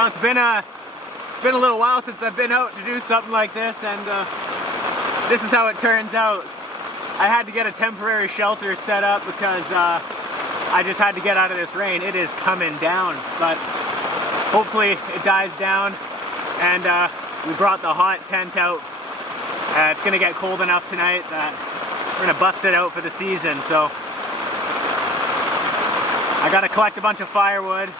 Well, it's been a little while since I've been out to do something like this, and this is how it turns out. I had to get a temporary shelter set up because I just had to get out of this rain. It is coming down, but hopefully it dies down, and we brought the hot tent out. It's gonna get cold enough tonight that we're gonna bust it out for the season. So I gotta collect a bunch of firewood.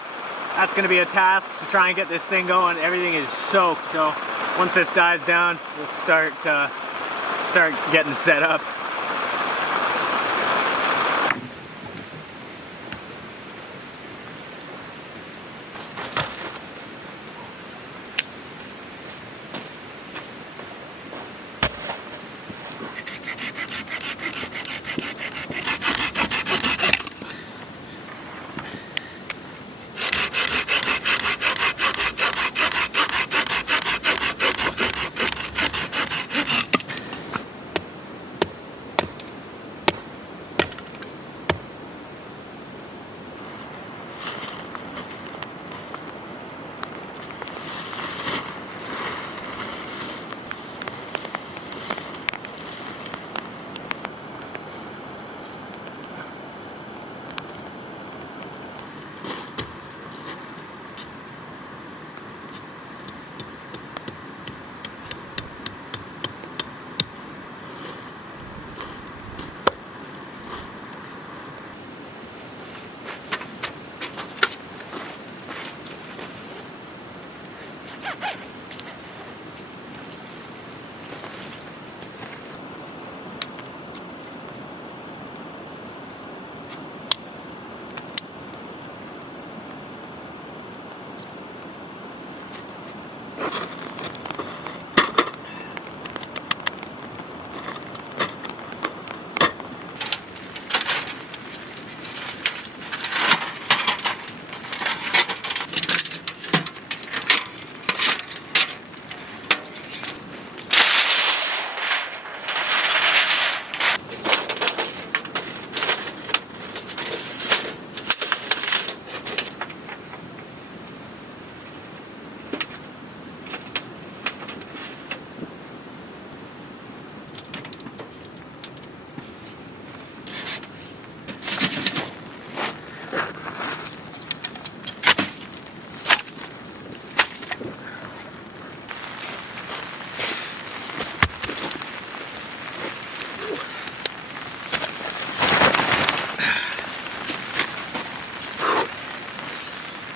That's gonna be a task to try and get this thing going. Everything is soaked, so once this dies down, we'll start getting set up.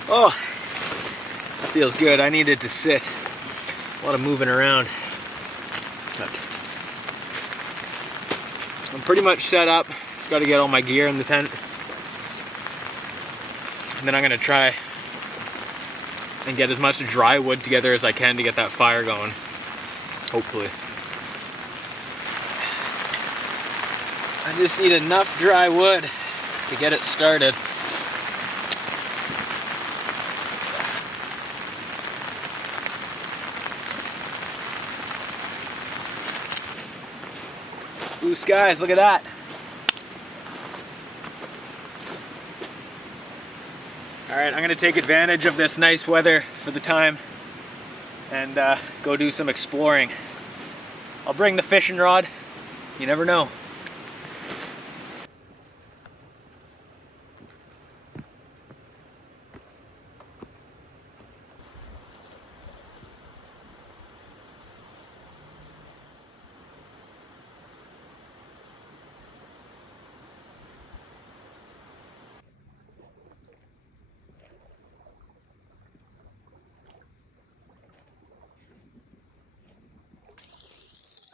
Oh, that feels good. I needed to sit. A lot of moving around. But I'm pretty much set up. Just got to get all my gear in the tent. And then I'm going to try and get as much dry wood together as I can to get that fire going. Hopefully. I just need enough dry wood to get it started. Blue skies, look at that. All right, I'm gonna take advantage of this nice weather for the time and go do some exploring. I'll bring the fishing rod, you never know.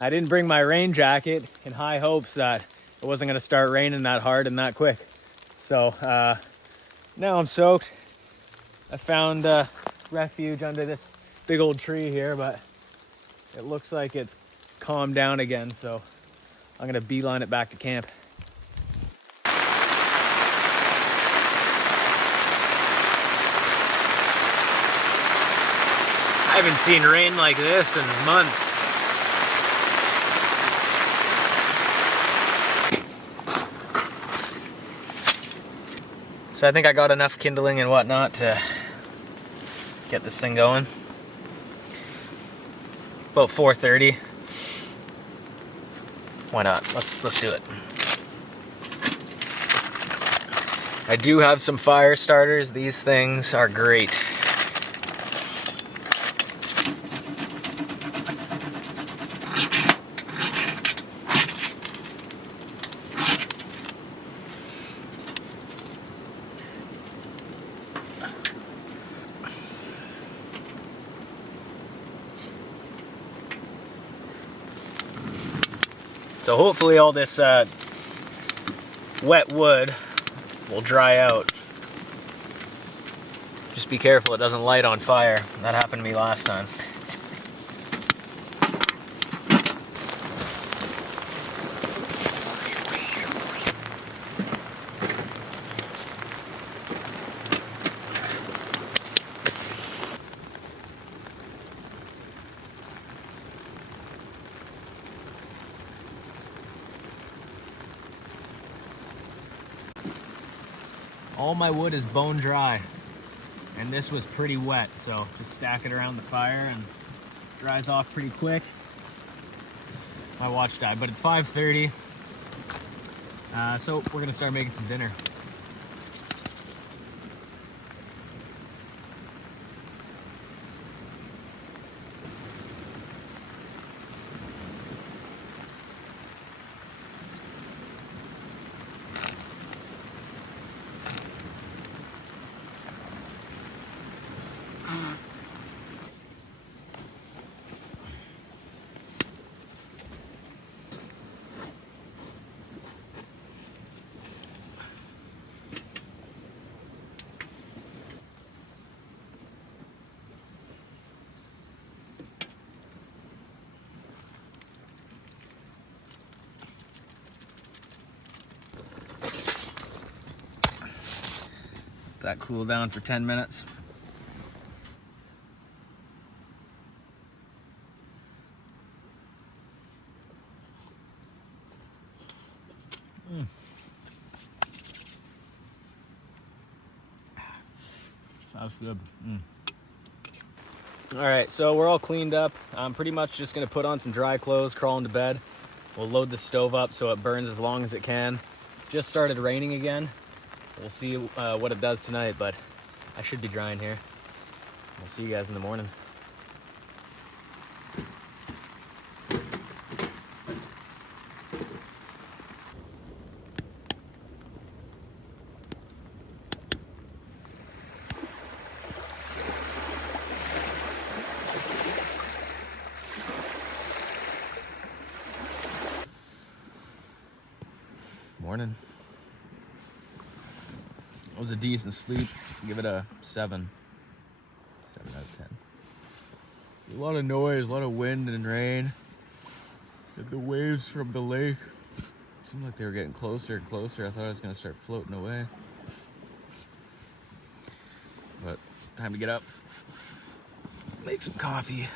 I didn't bring my rain jacket in high hopes that it wasn't going to start raining that hard and that quick. So now I'm soaked. I found refuge under this big old tree here, but it looks like it's calmed down again. So I'm going to beeline it back to camp. I haven't seen rain like this in months. So I think I got enough kindling and whatnot to get this thing going. About 4:30. Why not? Let's do it. I do have some fire starters. These things are great. So hopefully all this wet wood will dry out. Just be careful it doesn't light on fire. That happened to me last time. All my wood is bone dry, and this was pretty wet, so just stack it around the fire and dries off pretty quick. My watch died, but it's 5:30, so we're gonna start making some dinner. That cool down for 10 minutes. Sounds good. All right, so we're all cleaned up. I'm pretty much just gonna put on some dry clothes, crawl into bed. We'll load the stove up so it burns as long as it can. It's just started raining again. We'll see what it does tonight, but I should be drying here. We'll see you guys in the morning. Morning. It was a decent sleep. Give it a 7. 7 out of 10. A lot of noise, a lot of wind and rain. And the waves from the lake seemed like they were getting closer and closer. I thought I was going to start floating away. But time to get up. Make some coffee.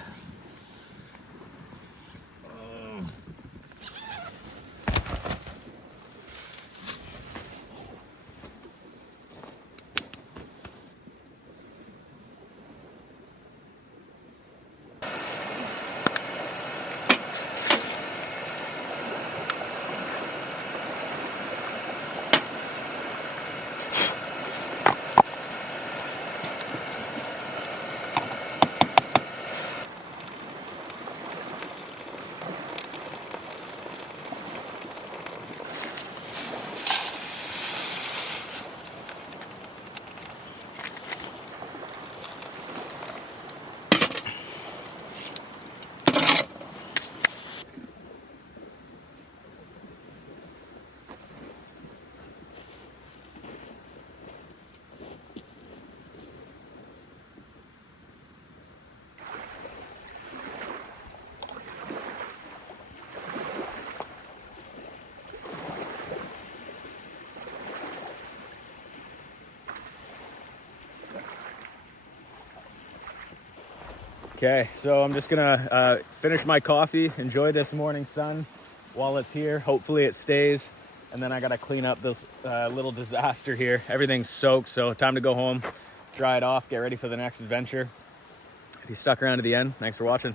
Okay, so I'm just gonna finish my coffee, enjoy this morning sun while it's here. Hopefully it stays. And then I gotta clean up this little disaster here. Everything's soaked, so time to go home, dry it off, get ready for the next adventure. If you stuck around to the end, thanks for watching.